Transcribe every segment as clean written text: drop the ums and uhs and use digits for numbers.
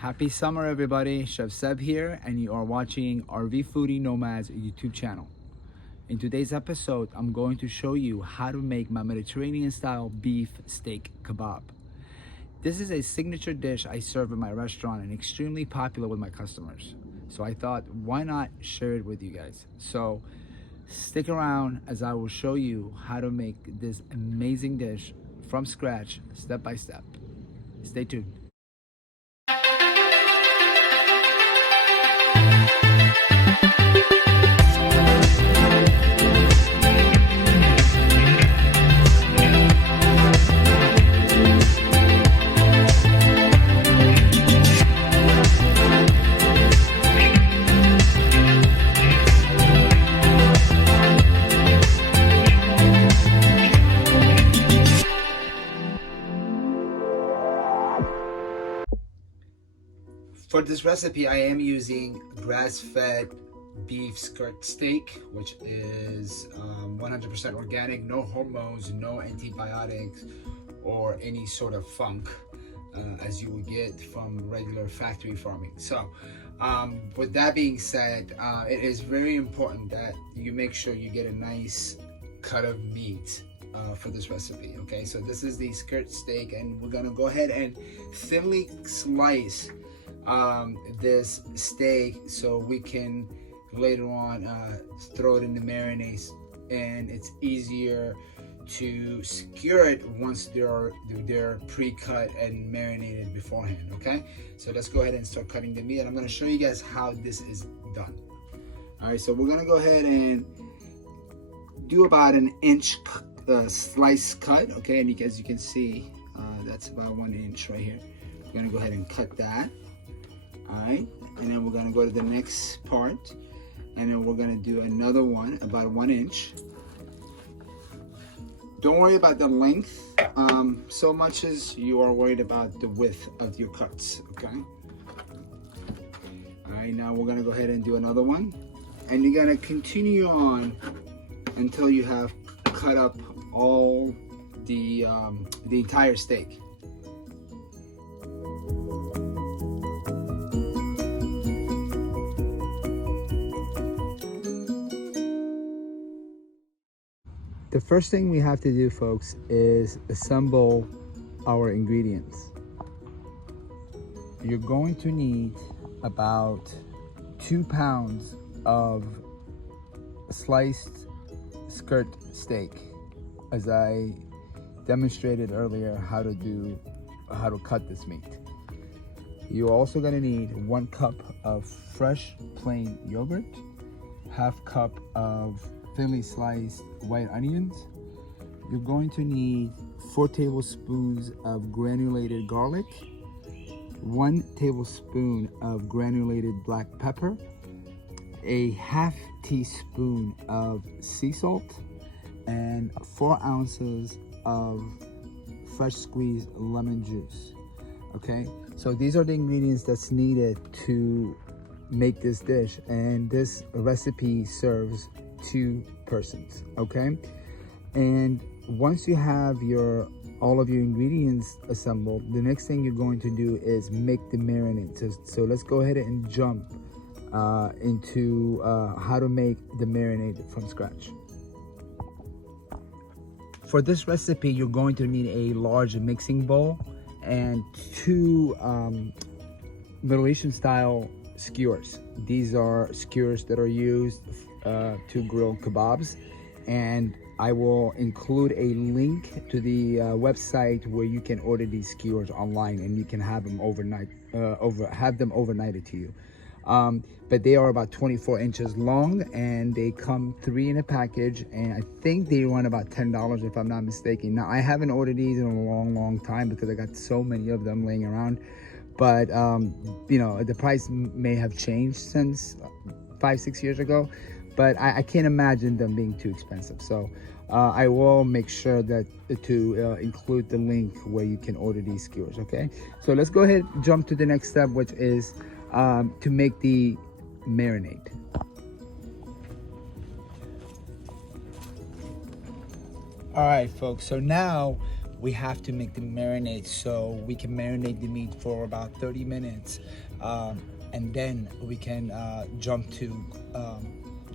Happy summer, everybody. Chef Seb here, and you are watching RV Foodie Nomads YouTube channel. In today's episode, I'm going to show you how to make my Mediterranean-style beef steak kebab. This is a signature dish I serve in my restaurant and extremely popular with my customers. So I thought, why not share it with you guys? So stick around as I will show you how to make this amazing dish from scratch, step by step. Stay tuned. For this recipe, I am using grass-fed beef skirt steak, which is 100% organic, no hormones, no antibiotics, or any sort of funk as you would get from regular factory farming. So with that being said, it is very important that you make sure you get a nice cut of meat for this recipe. Okay, so this is the skirt steak, and we're gonna go ahead and thinly slice this steak so we can later on throw it in the marinade, and it's easier to skewer it once they're pre-cut and marinated beforehand. Okay, so let's go ahead and start cutting the meat, and I'm going to show you guys how this is done. All right, so we're going to go ahead and do about an inch slice cut. Okay, and as you can see, that's about 1 inch right here. We're going to go ahead and cut that. All right, and then we're gonna go to the next part, and then we're gonna do another one about 1 inch. Don't worry about the length so much as you are worried about the width of your cuts. Okay. All right, now we're gonna go ahead and do another one, and you're gonna continue on until you have cut up all the entire steak. The first thing we have to do, folks, is assemble our ingredients. You're going to need about 2 pounds of sliced skirt steak, as I demonstrated earlier how to cut this meat. You're also going to need 1 cup of fresh plain yogurt, ½ cup of thinly sliced white onions. You're going to need 4 tablespoons of granulated garlic, 1 tablespoon of granulated black pepper, a ½ teaspoon of sea salt, and 4 ounces of fresh squeezed lemon juice. Okay, so these are the ingredients that's needed to make this dish, and this recipe serves 2 persons. Okay, and once you have all of your ingredients assembled, the next thing you're going to do is make the marinade. So let's go ahead and jump into how to make the marinade from scratch. For this recipe, you're going to need a large mixing bowl and 2 Middle Eastern style skewers. These are skewers that are used to grill kebabs, and I will include a link to the website where you can order these skewers online, and you can have them overnighted to you. But they are about 24 inches long, and they come 3 in a package, and I think they run about $10 if I'm not mistaken. Now, I haven't ordered these in a long time because I got so many of them laying around, but you know, the price may have changed since 5-6 years ago, but I can't imagine them being too expensive. So I will make sure that to include the link where you can order these skewers. Okay, so let's go ahead and jump to the next step, which is to make the marinade. All right, folks, so now we have to make the marinade so we can marinate the meat for about 30 minutes. And then we can jump to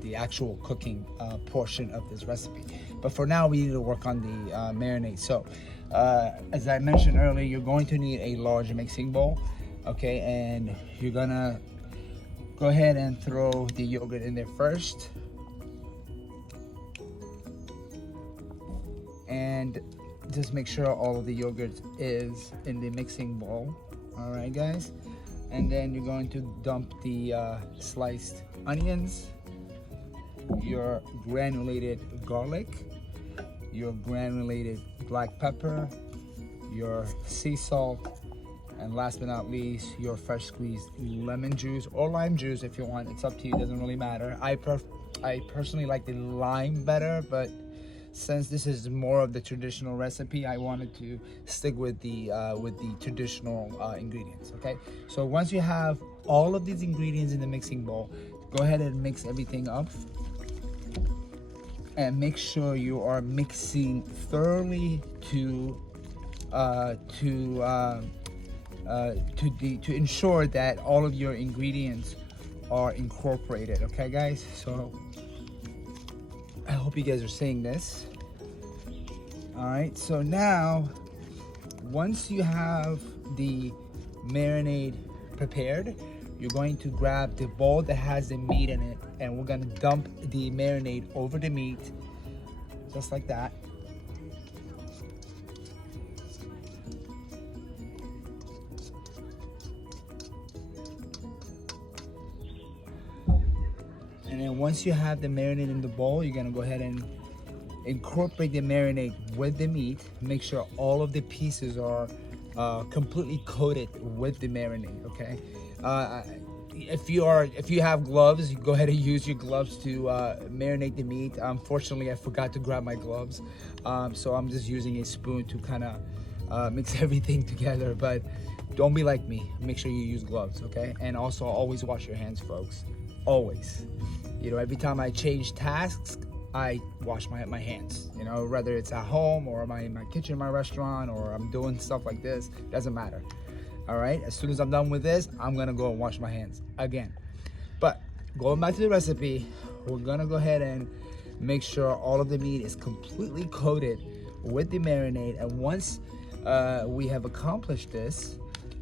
the actual cooking portion of this recipe. But for now, we need to work on the marinade. So as I mentioned earlier, you're going to need a large mixing bowl, okay? And you're gonna go ahead and throw the yogurt in there first. And just make sure all of the yogurt is in the mixing bowl. All right, guys. And then you're going to dump the sliced onions, your granulated garlic, your granulated black pepper, your sea salt, and last but not least, your fresh squeezed lemon juice or lime juice if you want. It's up to you, it doesn't really matter. I personally like the lime better, but since this is more of the traditional recipe, I wanted to stick with the traditional ingredients, okay? So once you have all of these ingredients in the mixing bowl, go ahead and mix everything up. And make sure you are mixing thoroughly to ensure that all of your ingredients are incorporated, okay guys? So I hope you guys are seeing this. All right, so now once you have the marinade prepared, you're going to grab the bowl that has the meat in it, and we're gonna dump the marinade over the meat, just like that. And then once you have the marinade in the bowl, you're gonna go ahead and incorporate the marinade with the meat. Make sure all of the pieces are completely coated with the marinade, okay? If you have gloves, you go ahead and use your gloves to marinate the meat. Unfortunately, I forgot to grab my gloves, so I'm just using a spoon to kind of mix everything together. But don't be like me. Make sure you use gloves, okay? And also always wash your hands, folks. Always. You know, every time I change tasks, I wash my hands. You know, whether it's at home or in my kitchen, my restaurant, or I'm doing stuff like this, doesn't matter. All right, as soon as I'm done with this, I'm gonna go and wash my hands again. But going back to the recipe, we're gonna go ahead and make sure all of the meat is completely coated with the marinade. And once we have accomplished this,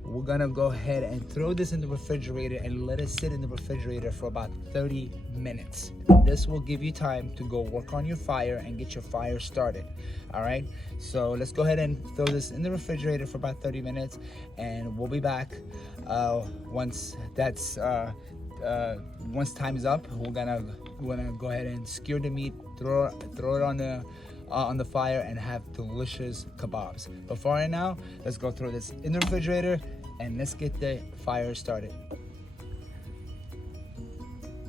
we're gonna go ahead and throw this in the refrigerator and let it sit in the refrigerator for about 30 minutes. This will give you time to go work on your fire and get your fire started. All right, so let's go ahead and throw this in the refrigerator for about 30 minutes, and we'll be back once that's once time is up. We're gonna go ahead and skewer the meat, throw it on the fire, and have delicious kebabs. But for right now, let's go throw this in the refrigerator and let's get the fire started.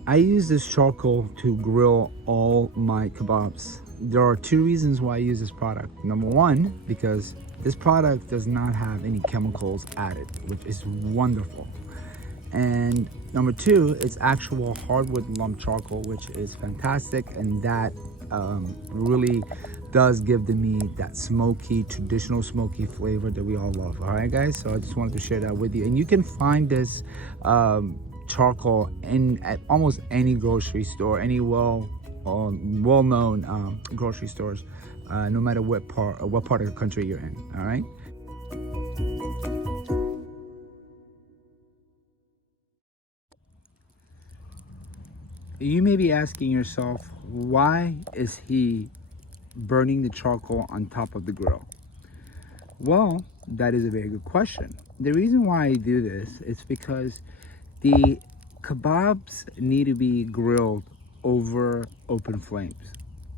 I use this charcoal to grill all my kebabs. There are two reasons why I use this product. Number one, because this product does not have any chemicals added, which is wonderful. And number two, it's actual hardwood lump charcoal, which is fantastic, and that really does give the meat that smoky, traditional smoky flavor that we all love. All right, guys, so I just wanted to share that with you. And you can find this charcoal at almost any grocery store, any well-known grocery stores, no matter what part of the country you're in. All right. You may be asking yourself, why is he burning the charcoal on top of the grill? Well, that is a very good question. The reason why I do this is because the kebabs need to be grilled over open flames.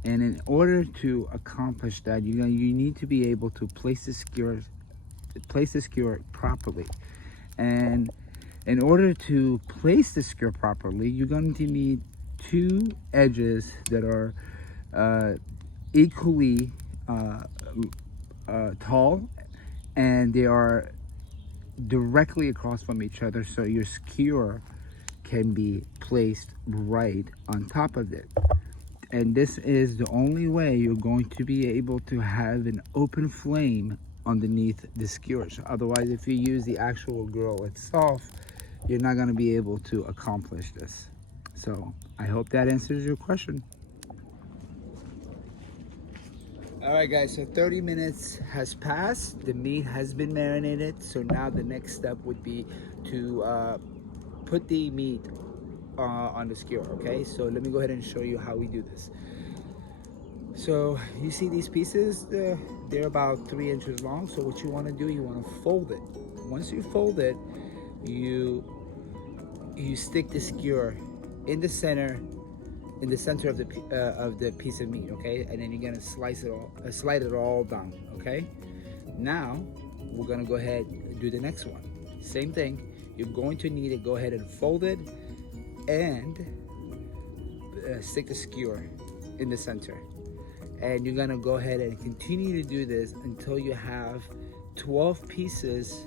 And in order to accomplish that, you need to be able to place the skewer properly. And in order to place the skewer properly, you're going to need two edges that are equally tall, and they are directly across from each other, so your skewer can be placed right on top of it. And this is the only way you're going to be able to have an open flame underneath the skewers. Otherwise, if you use the actual grill itself, you're not going to be able to accomplish this. So I hope that answers your question. All right, guys, so 30 minutes has passed. The meat has been marinated. So now the next step would be to put the meat on the skewer, okay? So let me go ahead and show you how we do this. So you see these pieces, they're about 3 inches long. So what you want to do, you want to fold it. Once you fold it, you stick the skewer in the center of the piece of meat, okay? And then you're gonna slide it all down, okay? Now we're gonna go ahead and do the next one. Same thing. You're going to need to go ahead and fold it and stick the skewer in the center. And you're gonna go ahead and continue to do this until you have 12 pieces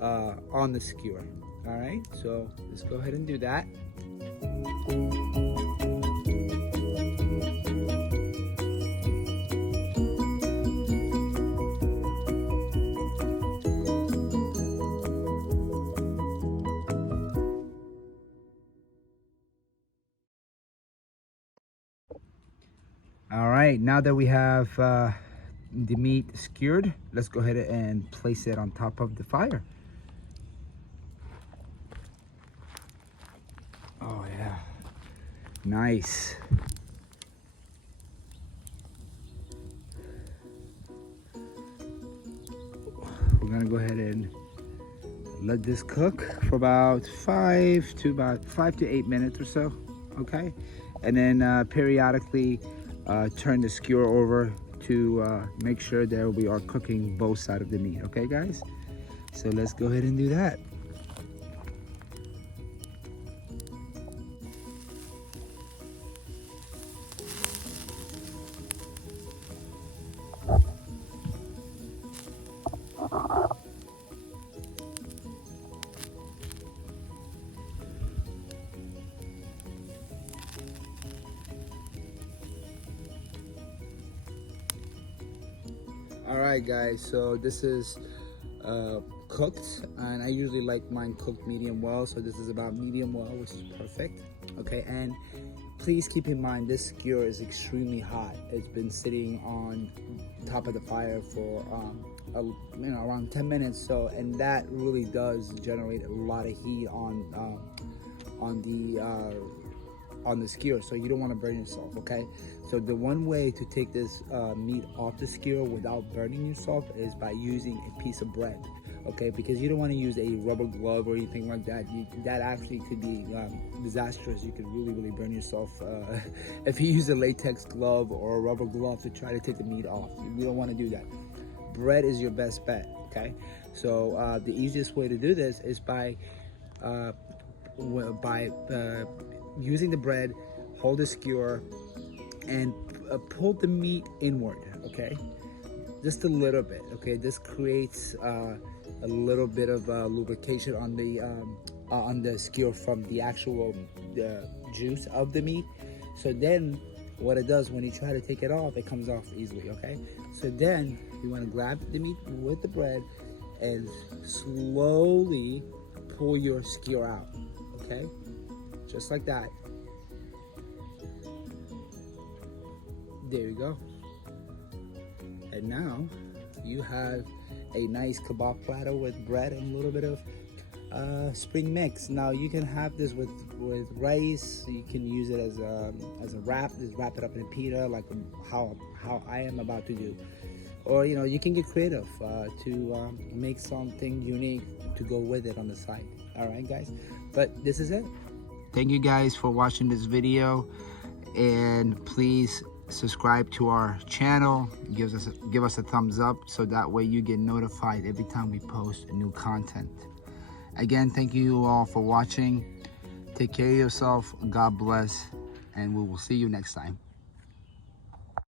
on the skewer. All right, so let's go ahead and do that. All right, now that we have the meat skewered, let's go ahead and place it on top of the fire. Oh yeah, nice. We're gonna go ahead and let this cook for about 5 to 8 minutes or so, okay? And then periodically turn the skewer over to make sure that we are cooking both sides of the meat, okay guys? So let's go ahead and do that. All right guys, so this is cooked, and I usually like mine cooked medium well, so this is about medium well, which is perfect. Okay, and please keep in mind this skewer is extremely hot. It's been sitting on top of the fire for around 10 minutes, so, and that really does generate a lot of heat on the skewer, so you don't want to burn yourself, okay? So the one way to take this meat off the skewer without burning yourself is by using a piece of bread, okay? Because you don't want to use a rubber glove or anything like that. That actually could be disastrous. You could really burn yourself if you use a latex glove or a rubber glove to try to take the meat off. You don't want to do that. Bread is your best bet, okay? So the easiest way to do this is by using the bread, hold the skewer, and pull the meat inward, okay? Just a little bit, okay? This creates a little bit of lubrication on the skewer from the actual juice of the meat. So then what it does when you try to take it off, it comes off easily, okay? So then you want to grab the meat with the bread and slowly pull your skewer out, okay? Just like that. There you go. And now you have a nice kebab platter with bread and a little bit of spring mix. Now you can have this with rice. You can use it as a wrap. Just wrap it up in a pita, like how I am about to do. Or you can get creative to make something unique to go with it on the side. All right, guys. But this is it. Thank you guys for watching this video, and please subscribe to our channel. Give us a thumbs up so that way you get notified every time we post new content. Again, thank you all for watching. Take care of yourself. God bless, and we will see you next time.